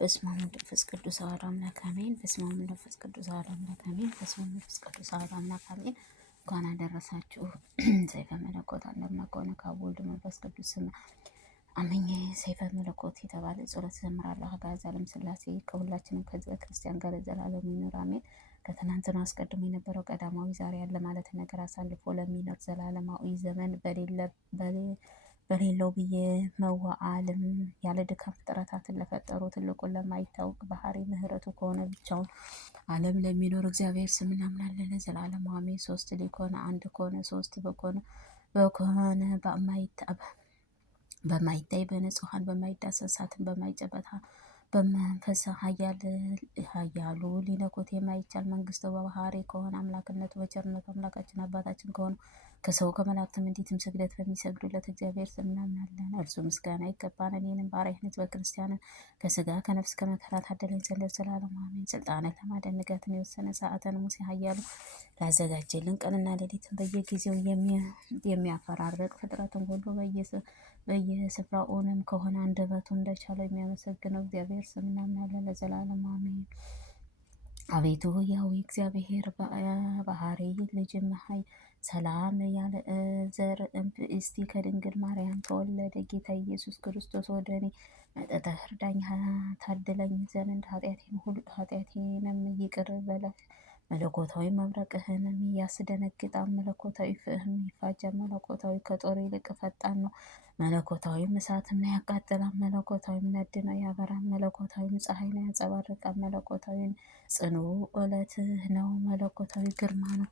በስመ አብ ወመንፈስ ቅዱስ አሐዱ አምላክ አሜን። በስመ አብ ወመንፈስ ቅዱስ አሐዱ አምላክ አሜን። በስመ አብ ወመንፈስ ቅዱስ አሐዱ አምላክ አሜን። እንኳን አደረሳችሁ። ሰይፈ መለኮት አንድም ከሆነ ከአብ ወልድ መንፈስ ቅዱስ ስም አመኘ ሰይፈ መለኮት የተባለ ጸሎት ዘምራለሁ። አጋዕዝተ ዓለም ሥላሴ ከሁላችንም ከሕዝበ ክርስቲያን ጋር ዘላለም ይኑር አሜን። ከትናንትና አስቀድሞ የነበረው ቀዳማዊ ዛሬ ያለ ማለት ነገር አሳልፎ ለሚኖር ዘላለማዊ ዘመን በሌለው ብዬ መዋዕለም ያለ ድካም ፍጥረታትን ለፈጠሩ ትልቁን ለማይታወቅ ባህሪ ምሕረቱ ከሆነ ብቻውን ዓለም ለሚኖር እግዚአብሔር ስም እናምናለን ለዘላለም አሜን። ሶስት ሊኮነ አንድ ከሆነ ሶስት በኮነ በማይታይ በንጹሐን በማይዳሰሳትን በማይጨበታ በመንፈስ ኃያሉ ሊነኩት የማይቻል መንግስቱ በባህሪ ከሆነ አምላክነቱ በቸርነቱ አምላካችን አባታችን ከሆነ ከሰው ከመላእክትም እንዲትም ስግደት በሚሰግዱለት እግዚአብሔር ስም እናምናለን። እርሱ ምስጋና ይገባል። እኔንም ባሪያህን በክርስቲያንን ከስጋ ከነፍስ ከመከራ ታደለኝ ዘንድ ለዘላለሙ አሜን። ስልጣንን ለማዳን ንጋትን የወሰነ ሰዓትን ሙሴ ኃያሉ ላዘጋጀልን ቀንና ሌሊትን በየጊዜው የሚያፈራርቅ ፍጥረትን ሁሉ በየስፍራውንም ከሆነ አንደበቱ እንደቻለው የሚያመሰግነው እግዚአብሔር ስም እናምናለን ለዘላለም አሜን። አቤቱ ሕያው እግዚአብሔር ባህሪ ልጅም ሰላም ያለ ዘር እምብእስቲ ከድንግል ማርያም ተወለደ ጌታ ኢየሱስ ክርስቶስ ወደ እኔ መጥተህ እርዳኝ ታድለኝ ዘንድ ኃጢአቴንም ይቅር በለህ። መለኮታዊ መብረቅህንም ያስደነግጣል። መለኮታዊ ፍህም ይፋጃል። መለኮታዊ ከጦር ይልቅ ፈጣን ነው። መለኮታዊ እሳትም ያቃጥላል። መለኮታዊ ነድ ነው ያበራል። መለኮታዊ ፀሐይ ነው ያንጸባርቃል። መለኮታዊ ጽኑ ዕለትህ ነው። መለኮታዊ ግርማ ነው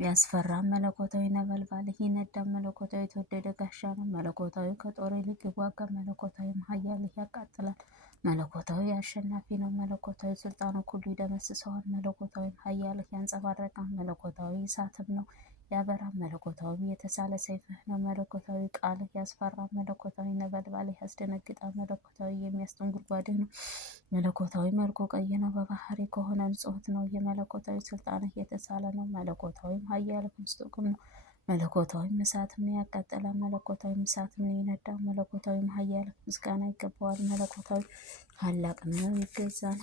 ያስፈራል። መለኮታዊ ነበልባል ይነዳል። መለኮታዊ የተወደደ ጋሻ ነው። መለኮታዊ ከጦር ይልቅ ይዋጋል። መለኮታዊ ኃያል ያቃጥላል። መለኮታዊ አሸናፊ ነው። መለኮታዊ ስልጣኑ ሁሉ ይደመስሰዋል። መለኮታዊ ኃያል ያንጸባርቃል። መለኮታዊ እሳትም ነው ያበራል። መለኮታዊ የተሳለ ሰይፍህ ነው። መለኮታዊ ቃል ያስፈራል። መለኮታዊ ነበልባል ያስደነግጣል። መለኮታዊ የሚያስጥም ጉድጓድህ ነው። መለኮታዊ መልኩ ቀይ ነው። በባህሪ ከሆነ ንጹሕት ነው። የመለኮታዊ ስልጣንህ የተሳለ ነው። መለኮታዊ ኃያል ፍጹም ነው። መለኮታዊ እሳትም ያቃጥላል። መለኮታዊ እሳትም ይነዳል። መለኮታዊ ኃያል ምስጋና ይገባዋል። መለኮታዊ ታላቅ ነው ይገዛል።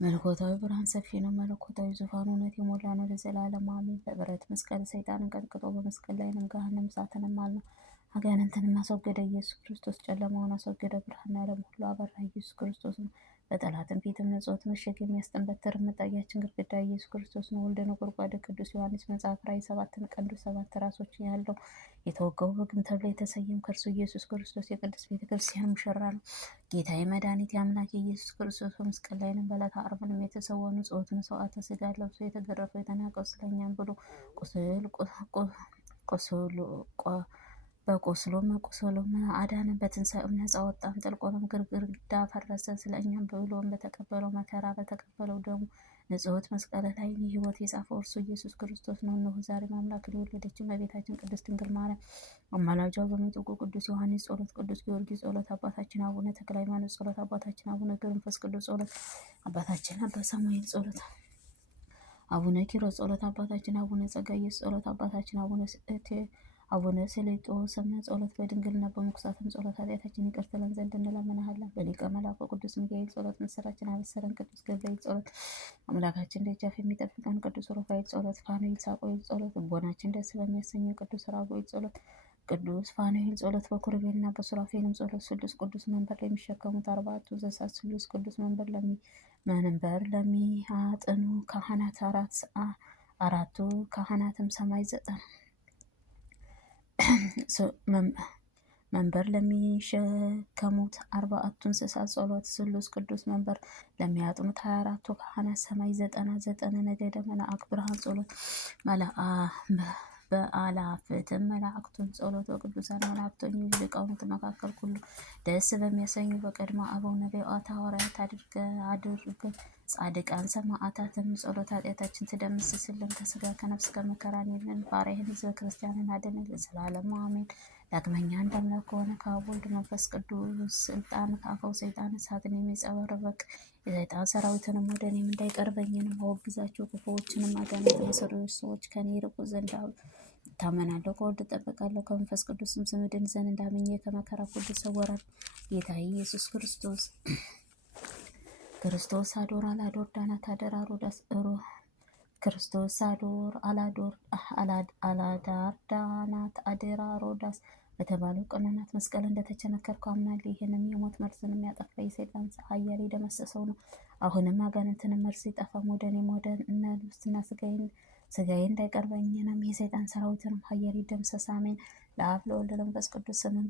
መለኮታዊ ብርሃን ሰፊ ነው። መለኮታዊ ዙፋኑ እውነት የሞላ ነው ለዘላለም አሜን። በብረት መስቀል ሰይጣንን ቀጥቅጦ በመስቀል ላይ ገሃነመ እሳትንም አልነው አጋንንትንም አስወገደ። ኢየሱስ ክርስቶስ ጨለማውን አስወገደ፣ ብርሃን ዓለም ሁሉ አበራ። ኢየሱስ ክርስቶስ ነው። በጠላትም ፊትም ንጹሕት ምሽግ የሚያስጥን በትር መጠጊያችን ግድግዳ ኢየሱስ ክርስቶስ ነው። ወልደ ነጎድጓድ ቅዱስ ዮሐንስ መጽሐፍ ራእይ 7 ቀንዶች 7 ራሶች ያለው የተወጋው በግም ተብሎ የተሰየም ከእርሱ ኢየሱስ ክርስቶስ የቅድስት ቤተ ክርስቲያን ሙሽራ ነው። ጌታዬ መድኃኒቴ አምላክ የኢየሱስ ክርስቶስ በመስቀል ላይ በዕለተ ዓርብም የተሰዋው ንጹሕት መስዋዕተ ሥጋ ለብሶ የተገረፈው የተናቀው ስለኛም ብሎ በቁስሉም አዳነን። በትንሣኤውም ነፃ ወጣን። ጥልቁንም ግድግዳ ፈረሰ። ስለ እኛም ብሎም በተቀበለው መከራ በተቀበለው ደሙ ንጹሕት መስቀል ላይ ሕይወት የጻፈው እርሱ ኢየሱስ ክርስቶስ ነው። እነሆ ዛሬም አምላክን የወለደችው እመቤታችን ቅድስት ድንግል ማርያም አማላጇ በምጡቁ ቅዱስ ዮሐንስ ጸሎት፣ ቅዱስ ጊዮርጊስ ጸሎት፣ አባታችን አቡነ ተክለ ሃይማኖት ጸሎት፣ አባታችን አቡነ ገብረ መንፈስ ቅዱስ ጸሎት፣ አባታችን አባ ሳሙኤል ጸሎት፣ አቡነ ኪሮስ ጸሎት፣ አባታችን አቡነ ጸጋዬስ ጸሎት፣ አባታችን አቡነ ሰሌጦስ ጸሎት፣ በድንግልና በመኩሳትም ጸሎት ኃጢአታችን ይቅር ትለን ዘንድ እንለምንሃለን። በሊቀ መላኩ ቅዱስ ሚካኤል ጸሎት ምስራችን አበሰረን። ቅዱስ ገብርኤል ጸሎት አምላካችን ደጃፍ የሚጠብቀን። ቅዱስ ሩፋኤል ጸሎት፣ ፋኑኤል ሳቆኤል ጸሎት፣ ልቦናችን ደስ በሚያሰኘው ቅዱስ ራጉኤል ጸሎት፣ ቅዱስ ፋኑኤል ጸሎት፣ በኩርቤልና በሱራፌልም ጸሎት፣ ስሉስ ቅዱስ መንበር ለሚሸከሙት 4ቱ እንስሳት፣ ስሉስ ቅዱስ መንበር ለሚያጥኑ ካህናት አራቱ ካህናትም ሰማይ 9 መንበር ለሚሸከሙት 4ቱ እንስሳት ጸሎት፣ ስሉስ ቅዱስ መንበር ለሚያጥኑት 24ቱ ካህናት ሰማይ 99 ነገደ መላእክት ብርሃን ጸሎት፣ በአላፍትም መላእክቱን ጸሎት፣ በቅዱሳን መላእክተኞች ሊቃውንት መካከል ሁሉ ደስ በሚያሰኙ በቀድሞ አበው ነቢያት ሐዋርያት አድርገን ጻድቃን ሰማዕታትም ጸሎት ኃጢአታችን ትደምስስልን። ከስጋ ከነፍስ ከመከራን የለን ባሪያህን ሕዝበ ክርስቲያንን አድነን ለዘላለሙ አሜን። ዳግመኛ አንድ አምላክ ከሆነ ከአብ ወልድ መንፈስ ቅዱስ ስልጣን ከአፈው ሰይጣን እሳትን የሚጸበረበቅ የሰይጣን ሰራዊትንም ወደ እኔም እንዳይቀርበኝንም አወግዛቸው። ክፉዎችንም አጋንንት መሰሪዎች ሰዎች ከኔ ይርቁ ዘንድ ታመናለሁ። ከወልድ እጠበቃለሁ። ከመንፈስ ቅዱስም ስም ድን ዘንድ እንዳምኜ ከመከራ ሁሉ ይሰወራል። ጌታ ኢየሱስ ክርስቶስ ክርስቶስ አዶር አላዶር ዳናት አደራ ሮዳስ ክርስቶስ አዶር አላዶር አላዳር ዳናት አደራ ሮዳስ በተባለው ቀናት መስቀል እንደተቸነከርኩ አምናለሁ። ይህንም የሞት መርዝን የሚያጠፋ የሰይጣን ኃያል የደመሰሰው ነው። አሁንም አጋንንትን መርዝ ይጠፋም ወደ እኔም ወደ እነ ልብስና ስጋዬ እንዳይቀርበኝንም የሰይጣን ሰራዊትንም ኃያል ይደምሰስ። አሜን። ለአብ ለወልድ ለመንፈስ ቅዱስ ስምን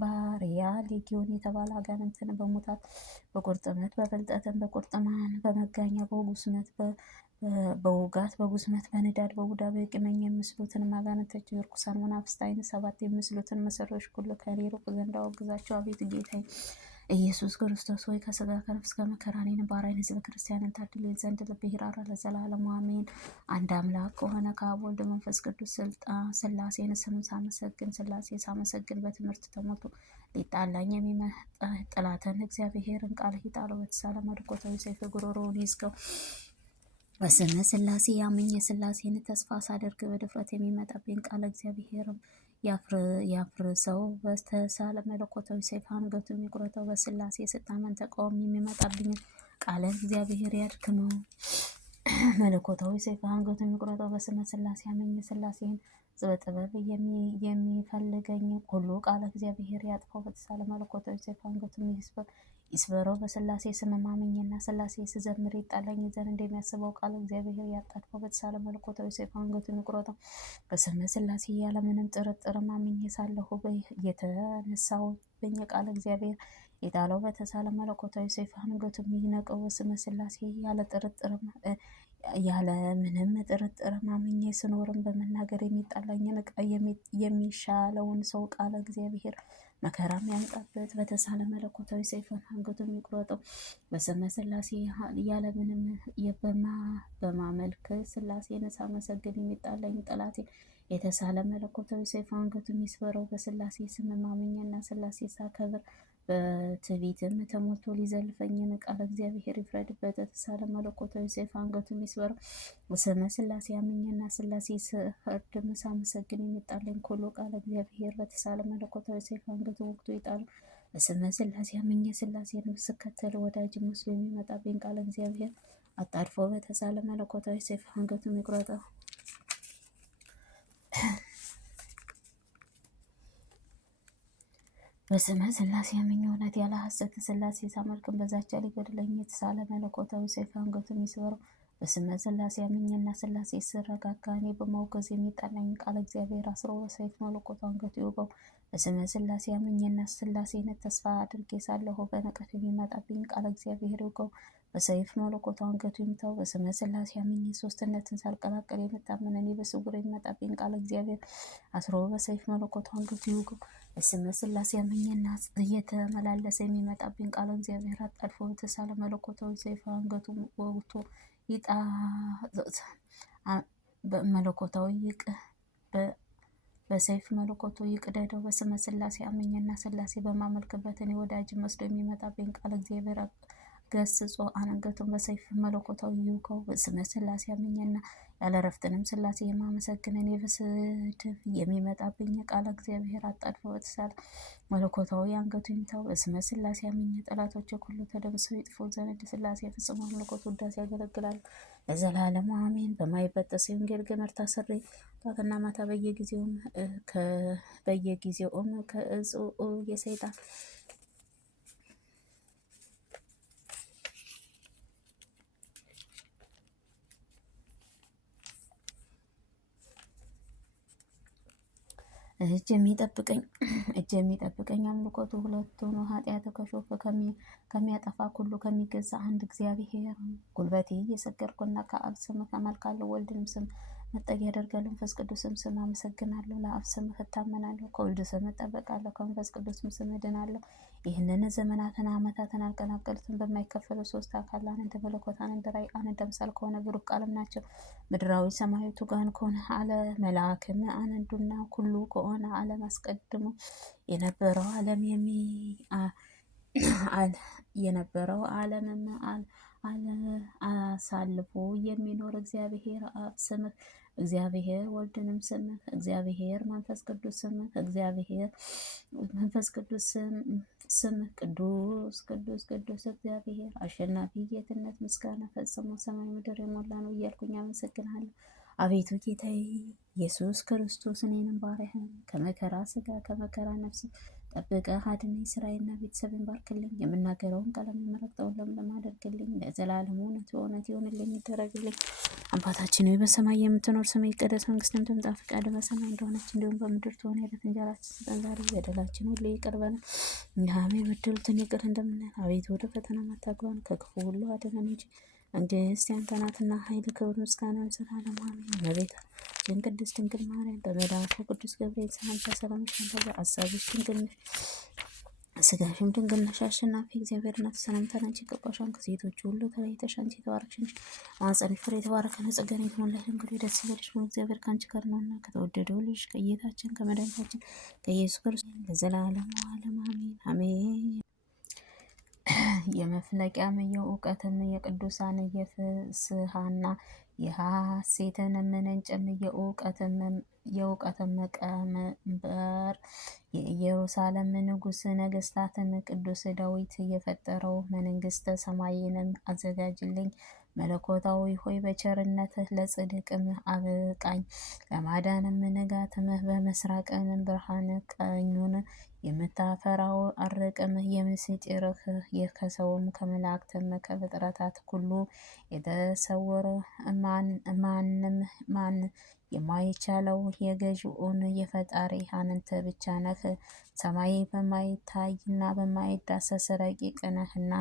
ባሪያ ሌጊዮን የተባለ አጋንንትን በሙታት በቁርጥመት በፍልጠትን በቁርጥማን በመጋኛ በጉስመት በውጋት በጉስመት በንዳድ በቡዳ በቂመኛ የሚመስሉትን አጋንንቶች የርኩሳን መናፍስት ዓይን ሰባት የሚመስሉትን መሰሪዎች ሁሉ ከእኔ ሩቅ ዘንድ አወግዛቸው። አቤቱ ጌታዬ ኢየሱስ ክርስቶስ ወይ ከስጋ ከነፍስ ከመከራ እኔን ባሪያህን ሕዝበ ክርስቲያንን ታድል ዘንድ ልብህ ይራራ ለዘላለሙ አሜን። አንድ አምላክ ከሆነ ከአብ ወልድ መንፈስ ቅዱስ ሥላሴን ስም ሳመሰግን በትምህርት ተሞልቶ ሊጣላኝ የሚመጣ ጠላትን እግዚአብሔርን ቃል ይጣለው በተሳለ መለኮታዊ ሰይፍ ጉሮሮውን ይዝጋው። በስመ ሥላሴ ያምኜ ሥላሴን ተስፋ ሳደርግ በድፍረት የሚመጣብኝ ቃል እግዚአብሔርም ያፍርሰው። በተሳለ መለኮታዊ ሰይፍ አንገቱን ይቁረጠው። በሥላሴ ስታመን ተቃውሞ የሚመጣብኝ ቃል እግዚአብሔር ያድክመው። መለኮታዊ ሰይፍ አንገቱን ይቁረጠው። በስመ ሥላሴ ያምኜ ሥላሴን በጥበብ የሚፈልገኝ ሁሉ ቃል እግዚአብሔር ያጥፋው። በተሳለ መለኮታዊ ሰይፍ አንገቱን ይስበረው። በሥላሴ ስም ማምኜና ሥላሴ ስዘምር ይጣላኝ ዘንድ እንደሚያስበው ቃል እግዚአብሔር ያጣጥፈው። በተሳለ መለኮታዊ ሰይፍ አንገቱን ይቁረጠው። በስመ ሥላሴ ያለምንም ጥርጥር ማምኜ ሳለሁ የተነሳውብኝ ቃል እግዚአብሔር የጣለው። በተሳለ መለኮታዊ ሰይፍ አንገቱን ይነቀው። በስመ ሥላሴ ያለ ምንም ጥርጥር ማምኜ ስኖርም በመናገር የሚጣላኝን የሚሻለውን ሰው ቃል እግዚአብሔር መከራም ያምጣበት። በተሳለ መለኮታዊ ሰይፍ አንገቱን ይቁረጠው። በስመ ሥላሴ ያለምንም በማመልክ ሥላሴን ሳመሰግን የሚጣላኝ ጠላቴ የተሳለ መለኮታዊ ሰይፍ አንገቱን ይስበረው። በሥላሴ ስም ማምኜና ሥላሴ ሳከብር በትዕቢትም ተሞልቶ ሊዘልፈኝን ቃል እግዚአብሔር ይፍረድበት። የተሳለ መለኮታዊ ሰይፍ አንገቱን ይስበረው። በስመ ሥላሴ አምኜና ሥላሴ ስፈርድም ሳመሰግን የሚጣለኝ ኩሉ ቃል እግዚአብሔር በተሳለ መለኮታዊ ሰይፍ አንገቱ ወቅቱ ይጣለው። በስመ ሥላሴ አምኜ ሥላሴን ስከተል ወዳጅ መስሎ የሚመጣብኝ ቃል እግዚአብሔር አጣድፎ በተሳለ መለኮታዊ ሰይፍ አንገቱን ይቁረጠው። በስመ ሥላሴ አምኜ እውነት ያለ ሐሰት ሥላሴ ሳመልክም በዛቻ ሊገድለኝ የተሳለ መለኮታዊ ሰይፍ አንገቱን ይስበረው። በስመ ሥላሴ አምኜና ሥላሴ ስረጋጋ እኔ በማውገዝ የሚጣላኝ ቃል እግዚአብሔር አስሮ በሰይፍ መለኮቱ አንገቱ ይውጋው። በስመ ሥላሴ አምኜና ሥላሴን ተስፋ አድርጌ ሳለሁ በንቀት የሚመጣብኝ ቃል እግዚአብሔር ይውጋው። በሰይፍ መለኮቱ አንገቱ ይምታው። በስመ ሥላሴ አምኜ ሦስትነትን ሳልቀላቀል የምታመን እኔ በስውር የሚመጣብኝ ቃል እግዚአብሔር አስሮ በሰይፍ መለኮቱ አንገቱ ይውጋው። በስመ ሥላሴ አምኜና እየተመላለሰ የሚመጣብኝ ቃል እግዚአብሔር አጣድፎ በተሳለ መለኮታዊ ሰይፍ አንገቱ ወግቶ በሰይፍ መለኮቱ ይቅደደው። በስመ ሥላሴ አምኜና ሥላሴ በማመልክበት እኔ ወዳጅ መስሎ የሚመጣብኝ ቃል እግዚአብሔር ገስጾ አንገቱን በሰይፍ መለኮታዊ ይውጋው። በስመ ሥላሴ አምኜና ያለ እረፍትንም ሥላሴ የማመሰግን እኔ በስድብ የሚመጣብኝ ቃል እግዚአብሔር አጣድፎ በተሳለ መለኮታዊ አንገቱ ይምታው። በስመ ሥላሴ አምኜ ጠላቶቼ ሁሉ ተደምስሰው ይጥፉ ዘንድ ሥላሴ ፍጹም አምልኮት ውዳሴ ያገለግላል ለዘላለሙ አሜን። በማይበጠስ የወንጌል ገመድ ታስሬ ጧትና ማታ በየጊዜውም ከእጽኡ የሰይጣን እጅ የሚጠብቀኝ አምልኮቱ ሁለቱን ኃጢአት ከሾፍ ከሚያጠፋ ሁሉ ከሚገዛ አንድ እግዚአብሔር ጉልበቴ እየሰገድኩና ከአብ ስም አመልካለሁ። ወልድንም ስም መጠጊያ ያደርጋለሁ። መንፈስ ቅዱስም ስም አመሰግናለሁ። ለአብ ስም እታመናለሁ። ከወልድ ስም እጠበቃለሁ። ከመንፈስ ቅዱስ ስም እድናለሁ። ይህንን ዘመናትን ዓመታትን አልቀላቀሉትም። በማይከፈሉ ሶስት አካል አንድ መለኮት አንድ ራእይ አንድ አምሳል ከሆነ ብሩክ ቃልም ናቸው። ምድራዊ ሰማያዊ ትጉሃን ከሆነ አለ መላእክም አንዱና ኩሉ ከሆነ ዓለም አስቀድሞ የነበረው ዓለምም አሳልፎ የሚኖር እግዚአብሔር አብ ስምህ እግዚአብሔር ወልድንም ስምህ እግዚአብሔር መንፈስ ቅዱስ ስምህ እግዚአብሔር መንፈስ ቅዱስ ስምህ ቅዱስ ቅዱስ ቅዱስ እግዚአብሔር አሸናፊ ጌትነት ምስጋና ፈጽሞ ሰማይ ምድር የሞላ ነው እያልኩኝ አመሰግናለሁ። አቤቱ ጌታዬ ኢየሱስ ክርስቶስ እኔንም ባሪያህን ከመከራ ስጋ ከመከራ ነፍስ ጠብቀህ አድነኝ። ስራዬና ቤተሰብን ባርክልኝ። የምናገረውን ቃል የምረግጠውን ለምለም አድርግልኝ። ለዘላለሙ እውነት በእውነት ይሆንልኝ ይደረግልኝ። አባታችን ሆይ በሰማይ የምትኖር ስምህ ይቀደስ፣ መንግስትህም ትምጣ፣ ፈቃድህ በሰማይ እንደሆነች እንዲሁም በምድር ትሁን። የዕለት እንጀራችንን ስጠን ዛሬ፣ በደላችን ሁሉ ይቅር በለን እኛም የበደሉንን ይቅር እንደምንል። አቤቱ ወደ ፈተና አታግባን ከክፉ ሁሉ አድነን እንጂ መንግስት ያንተ ናትና፣ ኃይል፣ ክብር፣ ምስጋና ለዘላለሙ አሜን። እመቤታችን ቅድስት ድንግል ማርያም በመልአኩ ቅዱስ ገብርኤል ሰላምታ ሰላም ይልሻል። በሐሳብሽ ድንግል ነሽ፣ ስጋሽም ድንግል ነሽ። አሸናፊ እግዚአብሔር እናት ሰላምታ ላንቺ ይገባሻል። ከሴቶች ሁሉ ተለይተሽ አንቺ የተባረክሽ ነሽ፣ ማኅፀንሽ ፍሬ የተባረከ ነው። ጸጋን የተሞላሽ ድንግል ደስ ይበልሽ፣ እግዚአብሔር ከአንቺ ጋር ነውና ከተወደደው ልጅ ከጌታችን ከመድኃኒታችን ከኢየሱስ ክርስቶስ ለዘላለሙ ዓለም አሜን አሜን። የመፍለቂያም የእውቀትም የቅዱሳን የፍስሐና የሐሴትን ምንጭም የእውቀትም መቀመበር የኢየሩሳሌም ንጉሥ ነገሥታትን ቅዱስ ዳዊት የፈጠረው መንግሥተ ሰማይንም አዘጋጅልኝ። መለኮታዊ ሆይ በቸርነትህ ለጽድቅም አብቃኝ። ለማዳንም ንጋትም በምስራቅም ብርሃን ቀኙን የምታፈራው አርቅም የምስጢርህ ከሰውም ከመላእክትም ከፍጥረታት ሁሉ የተሰወረ ማን የማይቻለው የገዥውን የፈጣሪ አንተ ብቻ ነህ። ሰማይ በማይታይና በማይዳሰስ ረቂቅ ነህና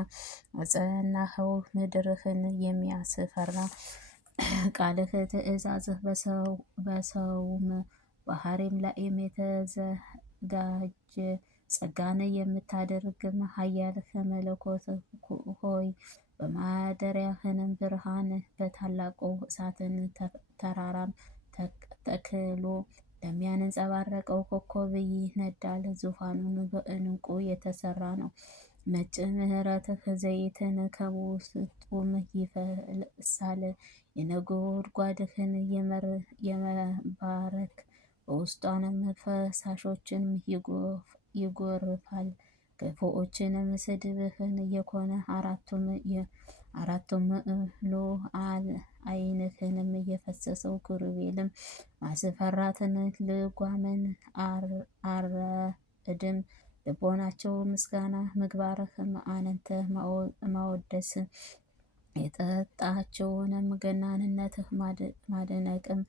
አጸናኸው። ምድርህን የሚያስፈራ ቃልህ ትእዛዝህ በሰውም ባህሪም ላይም የተዘጋጀ ጸጋን የምታደርግም ኃያልህ መለኮት ሆይ በማደሪያህንም ብርሃን በታላቁ እሳትን ተራራም ተክሎ ለሚያንጸባረቀው ኮከብ ይነዳል። ዙፋኑን በዕንቁ የተሰራ ነው። ነጭ ምሕረትህ ዘይትን ከውስጡም ይፈሳል። የነጎድጓድህን የመባረክ በውስጧንም ፈሳሾችን ይጎርፋል። ክፉዎችንም ስድብህን የኮነ አራቱም ሉዓል ዓይንህንም የፈሰሰው ኪሩቤልም ማስፈራትን ልጓምን አረድም ልቦናቸው ምስጋና ምግባርህም አነንተ ማወደስ የጠጣቸውንም ገናንነትህ ማድነቅም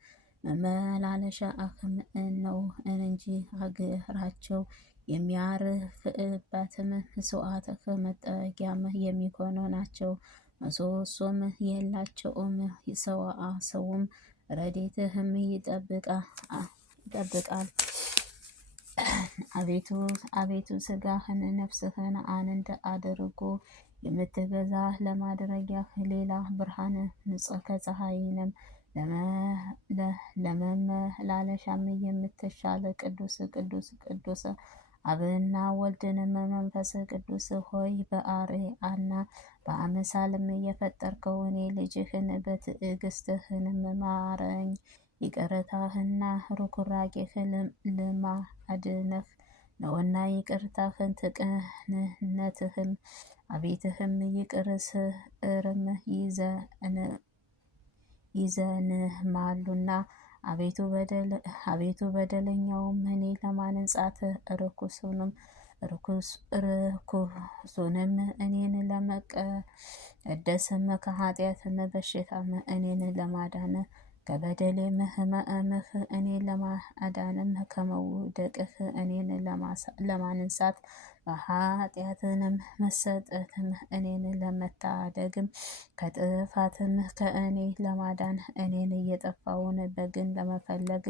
መመላለሻ አህም ነው እንጂ አገራቸው የሚያርፍበትም መስዋዕትህ መጠጊያም የሚሆኑ ናቸው። ምሰሶም የላቸውም ሰውም ረድኤትህም ይጠብቃል። አቤቱ ሥጋህን ነፍስህን አንድ አድርጎ የምትገዛ ለማድረጊያህ ሌላ ብርሃን ከፀሐይንም ለመመላለሻም የምትሻል ቅዱስ ቅዱስ ቅዱስ አብና ወልድንም መንፈስ ቅዱስ ሆይ በአርአያና በአምሳልም የፈጠርከው እኔ ልጅህን በትዕግስትህንም ማረኝ። ይቅርታህና ርኅራኄህ ልማድነህ ነውና ይቅርታህን ትቅንነትህም አቤትህም ይቅር ስዕርም ይዘንማሉና አቤቱ በደለኛውም እኔ ለማንጻት ርኩሱንም እኔን ለመቀደስም ከኃጢአትም በሽታም እኔን ለማዳን ከበደሌም ሕመምህ እኔን ለማዳንም ከመውደቅህ እኔን ለማንሳት በኃጢአትንም መሰጠትም እኔን ለመታደግም ከጥፋትም ከእኔ ለማዳን እኔን የጠፋውን በግን ለመፈለግ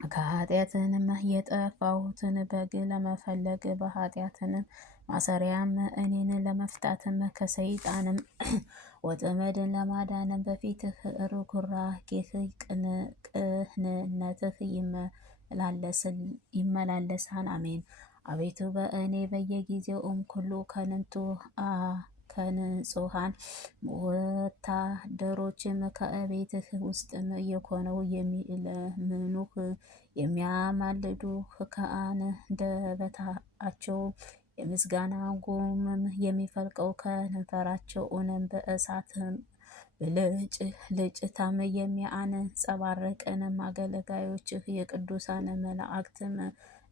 ከኃጢአትንም የጠፋሁትን በግ ለመፈለግ በኃጢአትንም ማሰሪያም እኔን ለመፍታትም ከሰይጣንም ወጥመድን ለማዳንም በፊትህ ርኅራኄህ ቅንነትህ ይመላለሳል። አሜን። አቤቱ በእኔ በየጊዜውም ሁሉ ከንጹሐን ወታደሮችም ከቤትህ ውስጥም የኮነው የሚለምኑህ የሚያማልዱህ ከአንደበታቸው የምስጋና ጉምም የሚፈልቀው ከንፈራቸውንም በእሳትም ብልጭታም የሚያንጸባርቅንም አገልጋዮችህ የቅዱሳን መላእክትም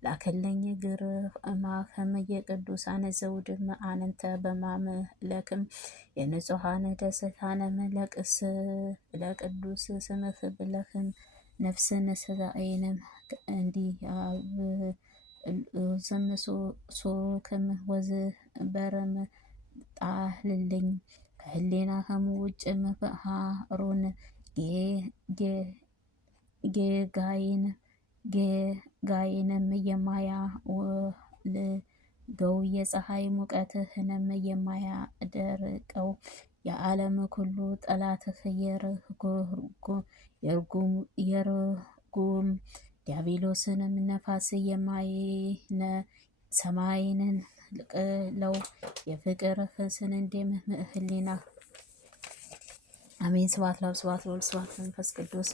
ላክልኝ። ግርማህም የቅዱሳን ዘውድም አንተ በማምለክም የንጹሐን ደስታንም ለቅዱስ ስምህ ብለህም ነፍስን ስጋዬንም እንዲያብዙም ሶክም ወዝበረም ጣልልኝ። ከህሊናህም ውጭም ባህሩን ጌጋዬንም የማያወልገው የፀሐይ ሙቀትህንም የማያደርቀው የዓለም ሁሉ ጠላትህ የርጉም ዲያብሎስንም ነፋስ ሰማይንን ቅለው የፍቅርህ ስንዴም ህሊና አሜን። ስብሐት ለአብ ስብሐት ለወልድ ስብሐት ለመንፈስ ቅዱስ